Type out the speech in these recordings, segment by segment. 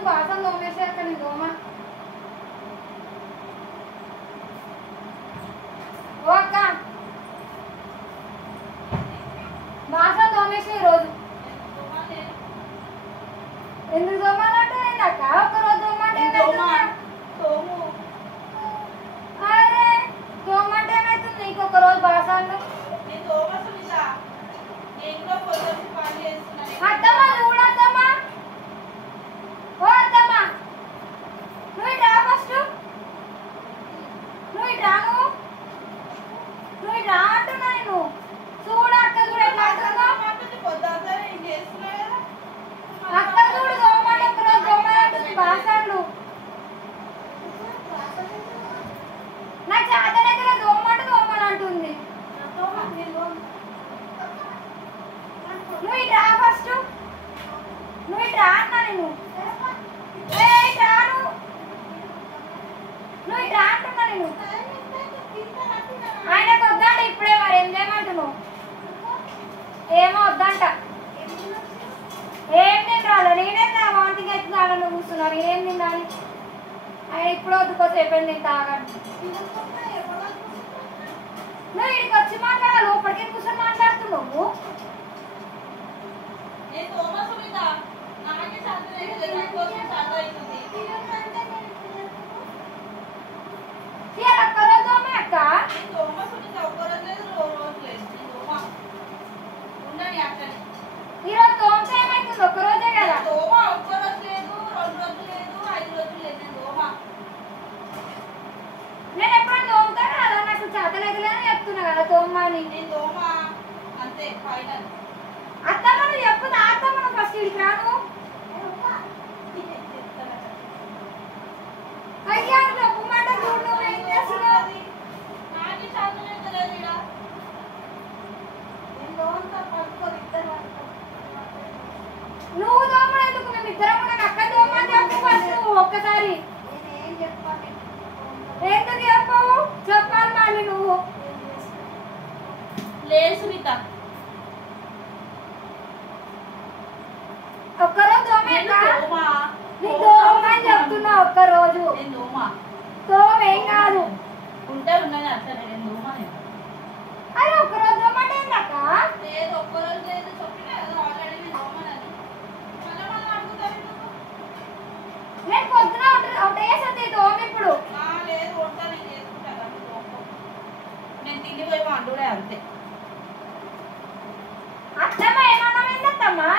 నువ్వు బాసం తోమేసాక నీ దోమ ఓ అక్క బాసం తోమేసే రోజు ఎందుకు దోమాలంటే అక్క ఒక రోజు దోమంటే అరే దోమంటే ఏమవుతుంది నీకు ఒక రోజు బాసాలు అత్తమ్మా నువ్వు కూడా అత్తమ్మా ఓ అత్తమ్మా నువ్వు ఇట్రా ఫస్ట్ నువ్వు ఇట్రా నువ్వు ఇట్రా అంటున్నా నేను చూడు అక్క చూడు ఎట్లా అంటుందో అక్క చూడు దోమలు ఒక రోజు దోమలంటుంది బాసాలు నాకు చేతనైతే దోమలు అంటుంది నువ్వు ఇట్రా ఫస్ట్ నువ్వు ఇట్రా అన్నా నేను నువ్వు ఇట్రా అంటున్నా నేను ఆయనకు వద్దంట ఇప్పుడే మరి ఏం చేయమంటున్నావు ఏమో వద్దంట ఏం తినరాలి నేనే వాంతికి ఎత్తున్నా కూర్చున్నాను ఏం తినాలి ఆయన ఇప్పుడు వద్దుకోసేపు నేను తాగండి నువ్వు ఇక్కడికి వచ్చి మాట్లాడాలి లోపలికి కూర్చొని మాట్లాడుతున్నావు ఈరోజు తోమతే ఏమైతుంది ఒక్క రోజే కదా నేను ఎప్పుడైనా తోముతాను కదా నాకు చేతనైతలేదని చెప్తున్నా కదా తోమని అత్తమ్మ నువ్వు చెప్పుతా అత్తమ్మ నువ్వు ఫస్ట్ ఇడికి రాను అయ్యా చెప్పు మాట చూడు నువ్వు ఏం చేస్తున్నావు నువ్వు దోమలు ఎందుకు మేము ఇద్దరం కూడా అక్క దోమని చెప్పు ఫస్ట్ నువ్వు ఒక్కసారి ఎందుకు చెప్పవు చెప్పాలి మళ్ళీ నువ్వు లేదు సునీత ఒక్కరోజు దోమని చెప్తున్నా ఒక్కరోజు దోమ ఏం కాదు ఉంటే ఉన్నది అసలు నేను దోమ అరే ఒక్కరోజు దోమంటే ఏందక్క లేదు ఒక్కరోజు లేదు చెప్పినా ఆల్రెడీ నేను దోమని నేను పొద్దున ఒకటేసరి దోమ ఇప్పుడు లేదు వంట నేను చేసుకుంటాను నేను తిండిపోయి వండుడే అంతే అత్తమ్మ ఏమన్నా ఏందత్తమ్మా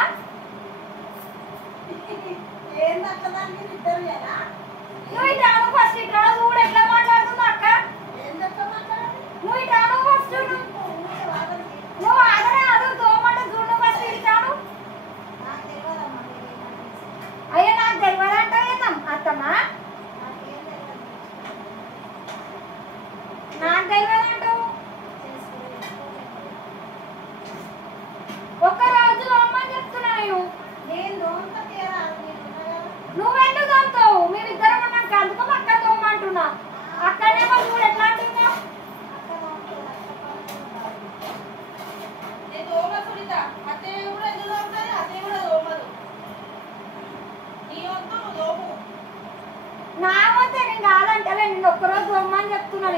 నువ్వు ఇటాను ఫస్ట్ ఇట్లా చూడు ఎట్లా మాట్లాడుతున్నా అక్క నువ్వు ఇటాను ఫస్ట్ నువ్వు ఆగనే అదు దోమంటే చూడు ఫస్ట్ ఇటాను అయ్యా నాకు తెలియదంట ఏందం అత్తమ్మా నాకు తెలియదంటావు ఒక్క రోజు దోమని చెప్తున్నా నువ్వెందుకు దోమతావు మేమిద్దరం ఉన్నాక అందుకో అక్క దోమంటున్నా అక్కడనేమో చూడు ఎట్లా అంటున్నావు నా వద్ద నేను కాదంటే నేను ఒక్కరోజు దోమని చెప్తున్నాను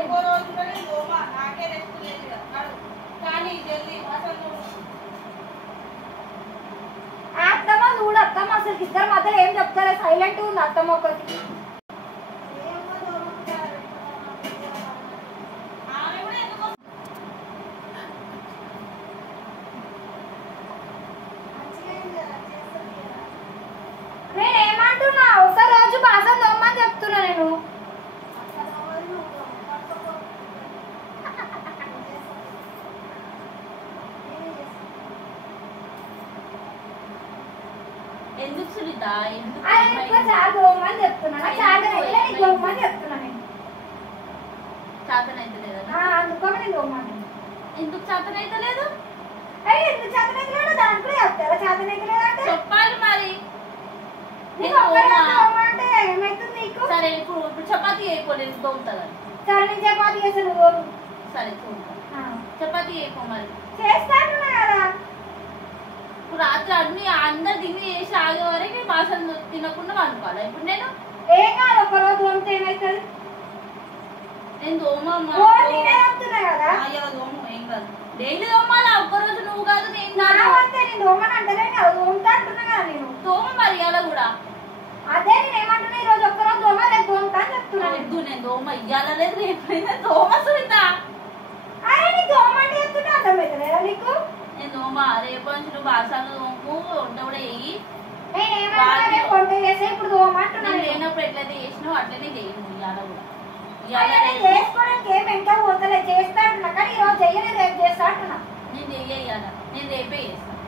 అత్తమ్మ చూడు అత్తమ్మ అసలు ఇద్దరు మధ్యలో ఏం చెప్తారే సైలెంట్ ఉంది అత్తమ్మ ఒకటి నేను ఏమంటున్నా ఒక రోజు బాసం దోమని చెప్తున్నా నేను ఎందుకు సునీత దోమని చెప్తున్నా దోమని చెప్తున్నా నేను చేతనైతే లేదా అందుకని నేను దోమని ఎందుకు చేతనైతే లేదు అయ్యి ఎందుకు చేతనైతే లేదు దాంట్లో చెప్తారా చేతనైతే లేదంటే చెప్పాలి మరి అంటే ఏమైతుంది నీకు సరే ఇప్పుడు చపాతీ అయిపోలేదు దోముతుందని సరే నేను చపాతీ చేసాను నువ్వు సరే చూద్దాం చపాతీ అయిపో మరి చేస్తాను కదా ఇప్పుడు రాత్రి అన్ని అందరు తిని చేసి ఆగే వరకు బాసలు తినకుండా అనుకోవాలి. ఇప్పుడు నేను ఏం కాదు, ఒక రోజు తోమితే ఏమవుతుంది? నేను తోమమ్మా కదా తోము ఏం కాదు. డైలీ తోమాలా, ఒక్కరోజు నువ్వు కాదు నేను అంతే. నేను తోమని అంటలే కదా, తోముతా అంటున్నా కదా నేను. తోమ మరి అలా కూడా అదే నేను ఏమంటున్నా, ఈ రోజు ఒక్కరోజు తోమ లేదు తోముతా అని చెప్తున్నాను. నేను తోమ ఇయ్యాల లేదు రేపు తోమ సునీత. అరే నీ తోమంటే చెప్తున్నా అర్థమవుతుందా నీకు? నేను తోమ రేపు నుంచి నువ్వు బాసాలు తోము, వంట కూడా వేయి. నేనేమంటే వంట చేస్తే ఇప్పుడు తోమంటున్నాను. లేనప్పుడు ఎట్లయితే చేసినావు అట్లనే చేయను ఇయ్యాల కూడా. చేసుకోవడానికి ఏం వెంట పోతలే, చేస్తా అంటున్నా కానీ ఈ రోజు చెయ్యలేదు, రేపు చేస్తా అంటున్నా. నేను చెయ్యాల, నేను రేపే చేస్తాను.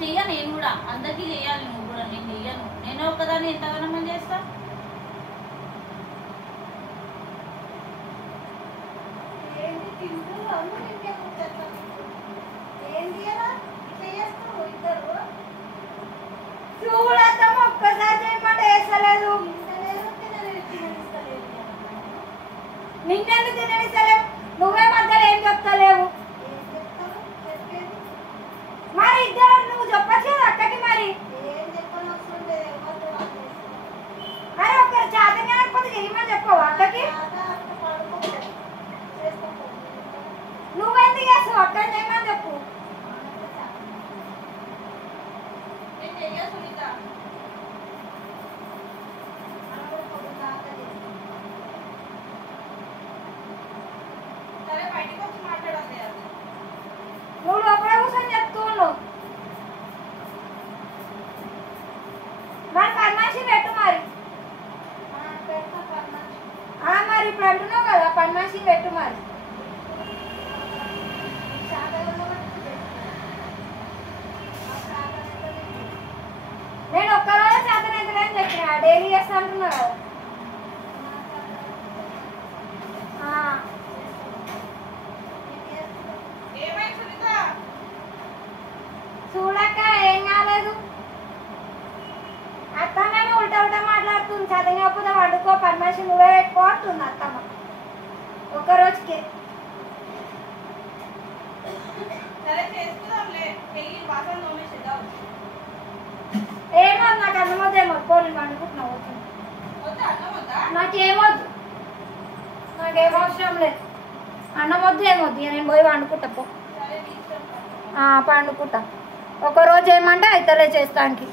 చెయ్య నేను కూడా, అందరికీ చెయ్యాలి నువ్వు కూడా. నేను చెయ్యను, నేను ఒక్కదాన్ని ఎంతగానో చేస్తా. చూడతాం ఒక్కసారి చేయమంటే వేస్తలేదు. నిన్నెందుకు తిననిస్తలేవు? నువ్వే మధ్యలో ఏం చెప్తలేవు. మరి ఇద్దరు నువ్వు చెప్పచ్చు కదా అక్కకి. మరి అరే ఒక్కరు చేత కాకపోతే చేయమని చెప్పవు అక్కకి. నువ్వెందుకు చేస్తావు? అక్కని చేయమని చెప్పు. నువ్వు లోపల కూర్చొని చెప్తూ ఉన్నావు. మరి పర్మాషి పెట్టు మరి. మరి ఇప్పుడు అంటున్నావు కదా, పర్మాషి పెట్టు మరి. నేను ఒక్కరోజు చేతనైతేనే చెప్పిన, డైలీ చేస్తా అంటున్నా కదా. చూడక్క ఏం కాలేదు. అత్తమ్మేమో ఉల్టా ఉల్టా మాట్లాడుతుంది. చదివినప్పుడు వండుకో, పర్మిషన్ నువ్వే పెట్టుకో అంటుంది అత్తమ్మ ఒక్క రోజుకి. ఏమో నాకు అన్నమొద్దు, ఏమో పోనీ వండుకుంటున్నావు. నాకేమొద్దు, నాకేం అవసరం లేదు. అన్నమొద్దు ఏమొద్దు, నేను పోయి వండుకుంటా పో. పండుకుంటా. ఒకరోజు ఏమంటే అయితలే చేస్తానికి.